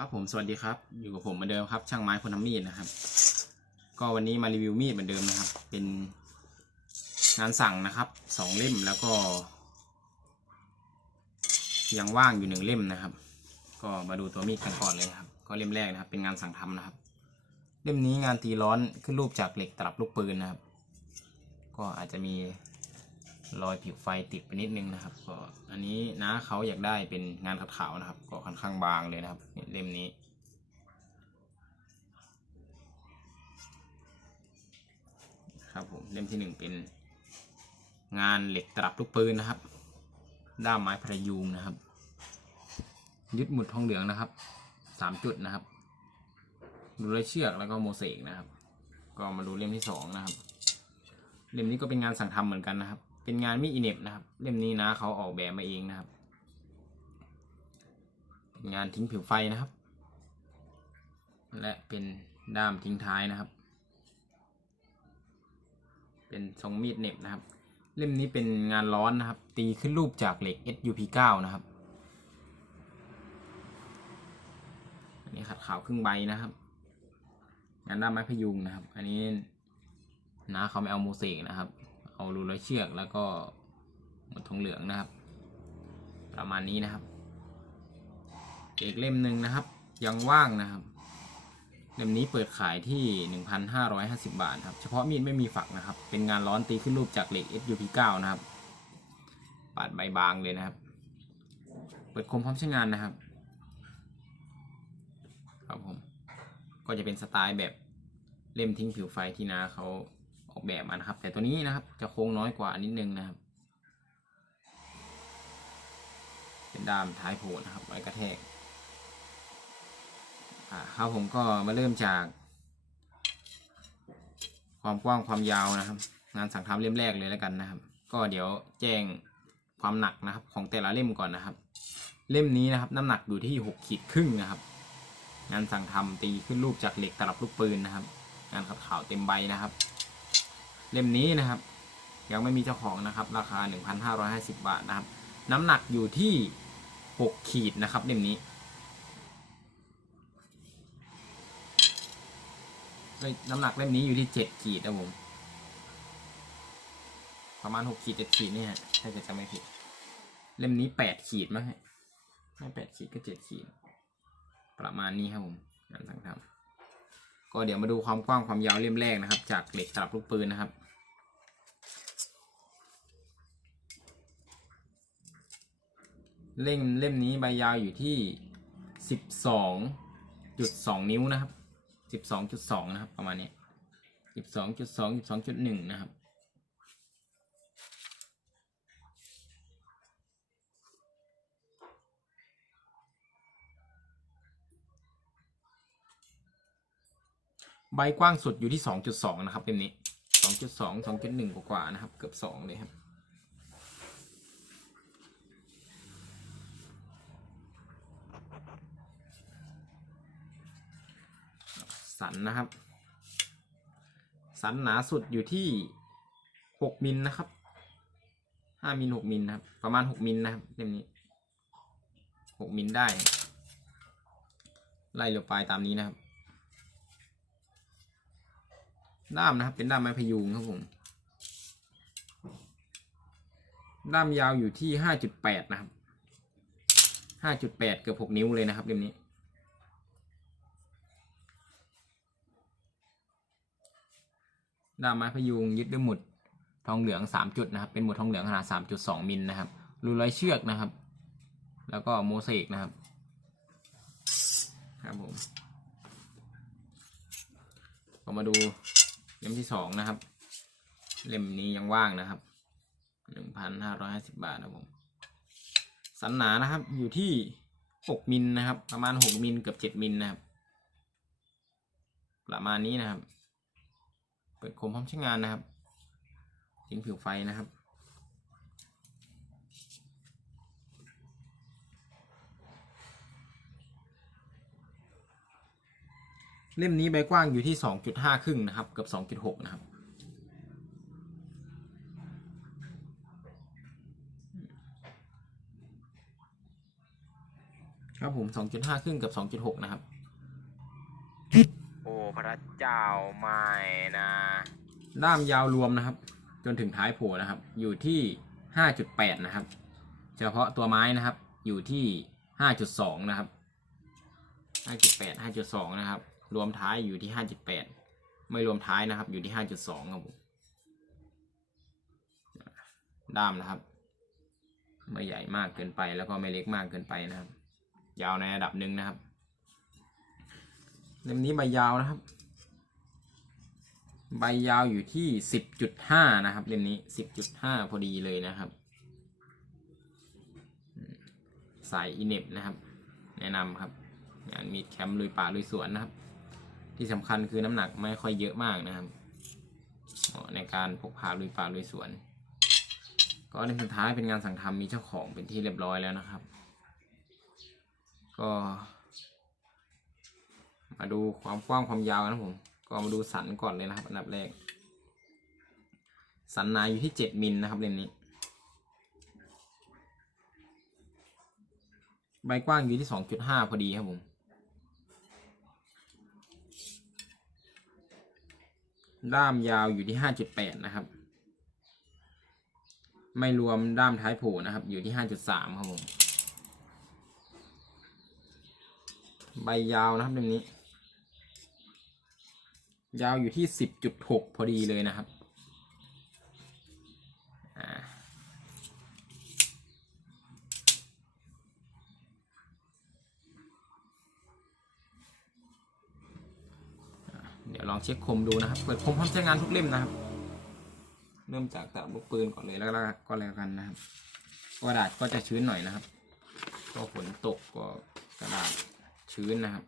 ครับผมสวัสดีครับ อยู่กับผมเหมือนเดิมครับ ช่างไม้คนทำมีดนะครับ ก็วันนี้มารีวิวมีดเหมือนเดิมนะครับ เป็นงานสั่งนะครับสองเล่มแล้วก็ ยังว่างอยู่หนึ่งเล่มนะครับ ก็มาดูตัวมีดกันก่อนเลยครับ ก็เล่มแรกนะครับ เป็นงานสั่งทำนะครับ เล่มนี้งานตีร้อนขึ้นรูปจากเหล็กตลับลูกปืนนะครับ ก็อาจจะมี รอยผิวไฟติดไปนิดนึงนะครับ ก็อันนี้นะเขาอยากได้เป็นงานขัดขาวนะครับ ก็ค่อนข้างบางเลยนะครับเล่มนี้ ครับผมเล่มที่หนึ่งเป็น งานเหล็กตลับลูกปืนนะครับ ด้ามไม้พระยูงนะครับ ยึดหมุดทองเหลืองนะครับสามจุดนะครับ ดูเลยเชือกแล้วก็โมเสกนะครับ ก็มาดูเล่มที่สองนะครับ เล่มนี้ก็เป็นงานสั่งทำเหมือนกันนะครับ เป็นงานมีอิเน็บนะครับ เล่มนี้นะเขาออกแบบมาเองนะครับ เป็นงานทิ้งผิวไฟนะครับ และเป็นด้ามทิ้งท้ายนะครับ เป็นทรงมีดเหน็บนะครับ เล่มนี้เป็นงานร้อนนะครับ ตีขึ้นรูปจากเหล็ก SUP9 นะครับอันนี้ขัดขาวครึ่งใบนะครับ งานด้ามไม้พยุงนะครับ อันนี้นะเขาไม่เอาโมเสกนะครับ เอารูร้อยเชือกแล้วก็หมดทองเหลืองนะครับ ประมาณนี้นะครับอีกเล่มหนึ่งนะครับ ยังว่างนะครับ เล่มนี้เปิดขายที่ 1,550 บาทครับ เฉพาะมีดไม่มีฝักนะครับ เป็นงานร้อนตีขึ้นรูปจากเหล็ก SUP9 นะครับปาดใบบางเลยนะครับ เปิดคมพร้อมใช้งานนะครับ ครับผม ก็จะเป็นสไตล์แบบเล่มทิ้งผิวไฟที่นาเขา ออกแบบมานะครับ แต่ตัวนี้นะครับ จะโค้งน้อยกว่านิดนึงนะครับ เป็นด้ามท้ายโผล่นะครับ ไว้กระแทกอ่าครับผมก็มาเริ่มจาก ความกว้างความยาวนะครับ งานสั่งทำเล่มแรกเลยแล้วกันนะครับ ก็เดี๋ยวแจ้งความหนักนะครับ ของแต่ละเล่มก่อนนะครับ เล่มนี้นะครับ น้ำหนักอยู่ที่หกขีดครึ่งนะครับ งานสั่งทำตีขึ้นรูปจากเหล็กตลับลูกปืนนะครับ งานขัดขาวเต็มใบนะครับ เล่มนี้นะครับ ยังไม่มีเจ้าของนะครับ ราคา 1,550 บาทนะครับ น้ำหนักอยู่ที่ 6 ขีดนะครับเล่มนี้เอ้ยน้ำหนักเล่มนี้อยู่ที่ 7 ขีดนะผมประมาณ 6 ขีด7ขีดเนี่ยถ้าเกิดจะไม่ผิด เล่มนี้ 8 ขีดมั้งไม่8ขีดก็ 7 ขีด ประมาณนี้ครับผมงานสั่งทำ ก็เดี๋ยวมาดูความกว้างความยาวเล่มแรกนะครับ จากเหล็กตลับลูกปืนนะครับ เล่มเล่มนี้ใบยาวอยู่ที่สิบสองจุดสองนิ้วนะครับสิบสองจุดสองนะครับประมาณนี้สิบสองจุดสองสิบสองจุดหนึ่งนะครับ ใบกว้างสุดอยู่ที่สองจุดสองนะครับเล่มนี้สองจุดสองสองจุดหนึ่งกว่าๆนะครับ เกือบสองเลยครับ สันนะครับ สันหนาสุดอยู่ที่หกมิลนะครับห้ามิลหกมิลนะครับ ประมาณหกมิลนะครับเล่มนี้หกมิลได้ ไล่ลงไปตามนี้นะครับ ด้ามนะครับ เป็นด้ามไม้พยุงครับผม ด้ามยาวอยู่ที่ห้าจุดแปดนะครับห้าจุดแปดเกือบหกนิ้วเลยนะครับเล่มนี้ ด้ามไม้พยุงยึดด้วยหมุดทองเหลืองสามจุดนะครับ เป็นหมุดทองเหลืองขนาดสามจุดสองมิลนะครับ รูร้อยเชือกนะครับ แล้วก็โมเสกนะครับ ครับผมก็มาดู เล่มที่สองนะครับ เล่มนี้ยังว่างนะครับหนึ่งพันห้าร้อยห้าสิบบาทนะผมสันหนานะครับ อยู่ที่หกมิลนะครับ ประมาณหกมิลเกือบเจ็ดมิลนะครับ ประมาณนี้นะครับ เปิดคมพร้อมใช้งานนะครับทิ้งผิวไฟนะครับ เล่มนี้ใบกว้างอยู่ที่สองจุดห้าครึ่งนะครับ เกือบสองจุดหกนะครับครับ ครับผม 2.5 ครึ่งกับ 2.6 นะครับ โอ้ พระเจ้าไม่นะด้ามยาวรวมนะครับ จนถึงท้ายโผนะครับ อยู่ที่ 5.8 นะครับ เฉพาะตัวไม้นะครับ อยู่ที่ 5.2 นะครับ 5.8 5.2 นะครับ รวมท้ายอยู่ที่ 5.8 ไม่รวมท้ายนะครับ อยู่ที่ 5.2 ครับผมด้ามนะครับ ไม่ใหญ่มากเกินไปแล้วก็ไม่เล็กมากเกินไปนะครับ ยาวในระดับหนึ่งนะครับเล่มนี้ใบยาวนะครับ ใบยาวอยู่ที่สิบจุดห้านะครับเล่มนี้สิบจุดห้าพอดีเลยนะครับสายอินเนบนะครับ แนะนำครับงานมีดแคมป์ลุยป่าลุยสวนนะครับ ที่สำคัญคือน้ำหนักไม่ค่อยเยอะมากนะครับเหมาะในการพกพาลุยป่าลุยสวน ก็ในสุดท้ายเป็นงานสั่งทำมีเจ้าของเป็นที่เรียบร้อยแล้วนะครับ ก็ มาดูความกว้างความยาวกันนะผม ก็มาดูสันก่อนเลยนะครับ อันดับแรก สันนาอยู่ที่เจ็ดมิลนะครับเล่มนี้ใบกว้างอยู่ที่สองจุดห้าพอดีครับผม ด้ามยาวอยู่ที่ห้าจุดแปดนะครับ ไม่รวมด้ามท้ายโผนะครับ อยู่ที่ห้าจุดสามครับผม ใบยาวนะครับเล่มนี้ ยาวอยู่ที่สิบจุดหกพอดีเลยนะครับอ่าเดี๋ยว ลองเช็คคมดูนะครับเปิดคมพร้อมใช้งานทุกเล่มนะครับ เริ่มจากตลับลูกปืนก่อนเลยแล้วก็แล้วกันนะครับกระดาษก็จะชื้นหน่อยนะครับก็ฝนตกก็กระดาษชื้นนะครับ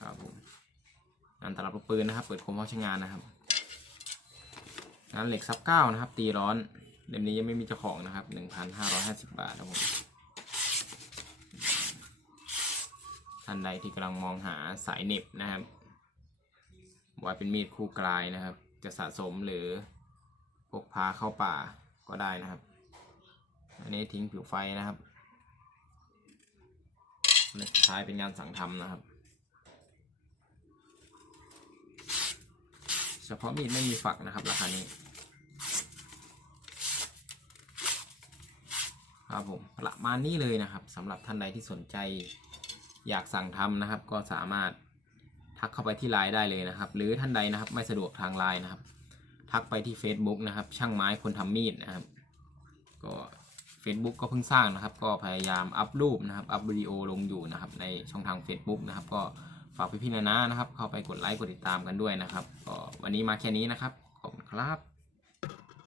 ครับผมงานตลับลูกปืนนะครับ เปิดคมพร้อมใช้งานนะครับ งานเหล็กซับเก้านะครับ ตีร้อนเล่มนี้ยังไม่มีเจ้าของนะครับหนึ่งพันห้าร้อยห้าสิบบาทครับผมท่านใดที่กำลังมองหาสายเหน็บนะครับไว้เป็นมีดคู่กลายนะครับ จะสะสมหรือพกพาเข้าป่าก็ได้นะครับ อันนี้ทิ้งผิวไฟนะครับและสุดท้ายเป็นงานสั่งทำนะครับ เฉพาะมีดไม่มีฝักนะครับราคานี้ ครับผมประมาณนี้เลยนะครับสำหรับท่านใดที่สนใจ อยากสั่งทำนะครับ ก็สามารถทักเข้าไปที่ไลน์ได้เลยนะครับ หรือท่านใดนะครับไม่สะดวกทางไลน์นะครับ ทักไปที่ Facebook นะครับ ช่างไม้คนทำมีดนะครับ ก็ Facebook ก็เพิ่งสร้างนะครับ ก็พยายามอัพรูปนะครับ อัพวิดีโอลงอยู่นะครับ ในช่องทาง Facebook นะครับ ก็ฝากพี่ๆนะนะนะครับ เข้าไปกดไลค์กดติดตามกันด้วยนะครับ ก็วันนี้มาแค่นี้นะครับ ขอบคุณครับ